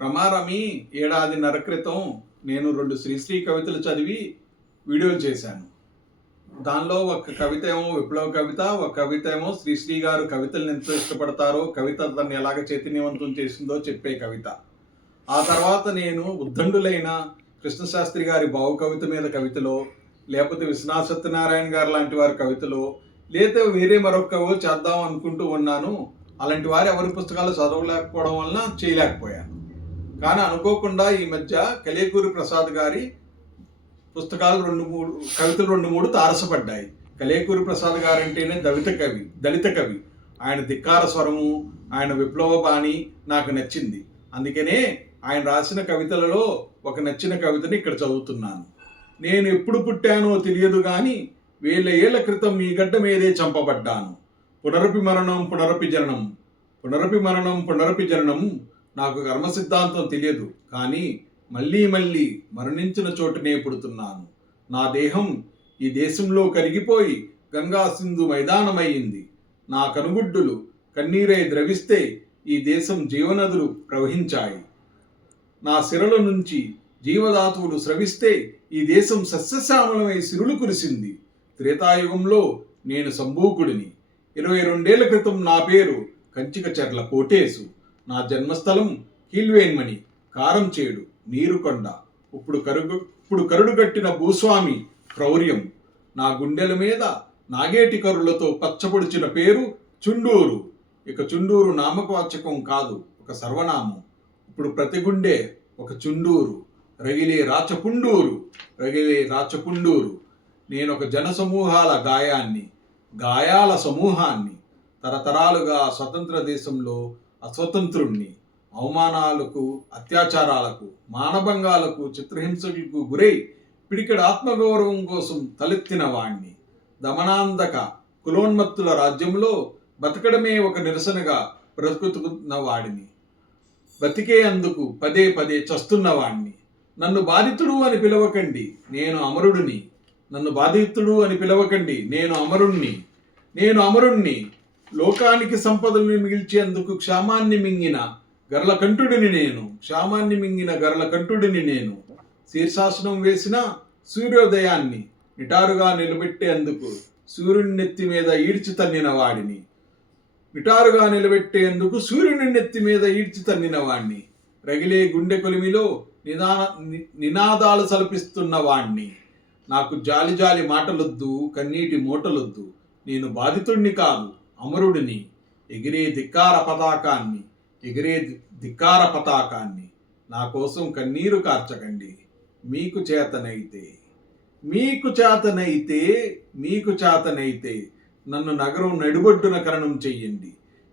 రమారమి ఏడాదిన్నర క్రితం నేను రెండు శ్రీశ్రీ కవితలు చదివి వీడియోలు చేశాను. దానిలో ఒక కవిత ఏమో విప్లవ కవిత ఒక కవిత ఏమో శ్రీశ్రీ గారు కవితలను ఎంతో ఇష్టపడతారో కవిత తను ఎలాగ చైతన్యవంతం చేసిందో చెప్పే కవిత. ఆ తర్వాత నేను ఉద్దండులైన కృష్ణశాస్త్రి గారి భావ కవిత మీద కవితలో లేకపోతే విశ్వనాథ సత్యనారాయణ గారు లాంటి వారి కవితలో లేదా వేరే మరొక కవో చేద్దాం అనుకుంటూ ఉన్నాను. అలాంటి వారు ఎవరి పుస్తకాలు చదవలేకపోవడం వలన చేయలేకపోయాను. కానీ అనుకోకుండా ఈ మధ్య కలేకూరి ప్రసాద్ గారి పుస్తకాలు రెండు మూడు కవితలు రెండు మూడు తారసపడ్డాయి. కలేకూరి ప్రసాద్ గారు అంటేనే దళిత కవి దళిత కవి. ఆయన ధిక్కార స్వరము ఆయన విప్లవ బాణి నాకు నచ్చింది. అందుకనే ఆయన రాసిన కవితలలో ఒక నచ్చిన కవితని ఇక్కడ చదువుతున్నాను. నేను ఎప్పుడు పుట్టానో తెలియదు కానీ వేల ఏళ్ళ క్రితం మీ గడ్డ మీదే చంపబడ్డాను. పునరపి మరణం పునరపి జననం పునరపి మరణం పునరపి జననం నాకు కర్మ సిద్ధాంతం తెలియదు కానీ మళ్ళీ మళ్ళీ మరణించిన చోటనే పుడుతున్నాను. నా దేహం ఈ దేశంలో కరిగిపోయి గంగా సింధు మైదానమయ్యింది. నా కనుగుడ్డులు కన్నీరై ద్రవిస్తే ఈ దేశం జీవనదులు ప్రవహించాయి. నా సిరల నుంచి జీవధాతువులు స్రవిస్తే ఈ దేశం సస్యశ్యామలమై సిరులు కురిసింది. త్రేతాయుగంలో నేను సంభూకుడిని. ఇరవై రెండేళ్ళ క్రితం నా పేరు కంచిక చెర్ల కోటేశు. నా జన్మస్థలం కీల్వేన్మణి కారంచేడు నీరుకొండ ఇప్పుడు కరుగు ఇప్పుడు కరుడుగట్టిన భూస్వామి క్రౌర్యం. నా గుండెల మీద నాగేటి కరులతో పచ్చపొడిచిన పేరు చుండూరు. ఇక చుండూరు నామకవాచకం కాదు ఒక సర్వనామం. ఇప్పుడు ప్రతి గుండె ఒక చుండూరు. రగిలే రాచపుండూరు రగిలే రాచపుండూరు. నేను ఒక జనసమూహాల గాయాన్ని గాయాల సమూహాన్ని. తరతరాలుగా స్వతంత్ర దేశంలో అస్వతంత్రుణ్ణి అవమానాలకు అత్యాచారాలకు మానభంగాలకు చిత్రహింసలకు గురై పిడికడ ఆత్మగౌరవం కోసం తలెత్తిన వాణ్ణి. దమనాంధక కులోన్మత్తుల రాజ్యంలో బతకడమే ఒక నిరసనగా బ్రతుకుతున్న వాడిని. బతికే అందుకు పదే పదే చస్తున్నవాణ్ణి నన్ను బాధితుడు అని పిలవకండి నేను అమరుడిని. నన్ను బాధితుడు అని పిలవకండి నేను అమరుణ్ణి. నేను అమరుణ్ణి. లోకానికి సంపదల్ని మిగిల్చేందుకు క్షామాన్ని మింగిన గర్లకంఠుడిని నేను క్షామాన్ని మింగిన గర్లకంఠుడిని నేను. శీర్షాసనం వేసిన సూర్యోదయాన్ని నిటారుగా నిలబెట్టేందుకు సూర్యుని నెత్తి మీద ఈడ్చి తన్నిన వాడిని. నిటారుగా నిలబెట్టేందుకు సూర్యుని నెత్తి మీద ఈడ్చి తన్నిన వాణ్ణి. రగిలే గుండె కొలిమిలో నిదాన ని- నినాదాలు సల్పిస్తున్న వాణ్ణి. నాకు జాలి జాలి మాటలొద్దు కన్నీటి మూటలొద్దు. నేను బాధితుణ్ణి కాదు. అమరుడిని ఎగిరే ధిక్కార పతాకాన్ని ఎగిరే ధిక్కార పతాకాన్ని నా కోసం కన్నీరు కార్చకండి. మీకు చేతనైతే మీకు చేతనైతే మీకు చేతనైతే నన్ను నగరం నడిబొడ్డున కరణం చెయ్యండి.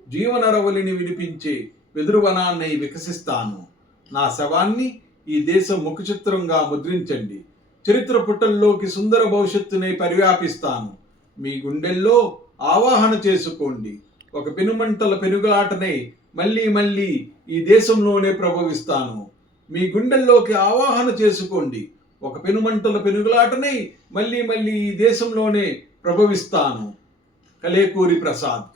జీవనరవలిని వినిపించే వెదురువనాన్ని వికసిస్తాను. నా శవాన్ని ఈ దేశం ముఖచిత్రంగా ముద్రించండి. చరిత్ర పుటల్లోకి సుందర భవిష్యత్తుని పరివ్యాపిస్తాను మీ గుండెల్లో ఆవాహన చేసుకోండి. ఒక పెనుమంటల పెనుగాటనై మళ్ళీ మళ్ళీ ఈ దేశంలోనే ప్రభవిస్తాను. మీ గుండెల్లోకి ఆవాహన చేసుకోండి. ఒక పెనుమంటల పెనుగులాటనై మళ్ళీ మళ్ళీ ఈ దేశంలోనే ప్రభవిస్తాను. కలేకూరి ప్రసాద్.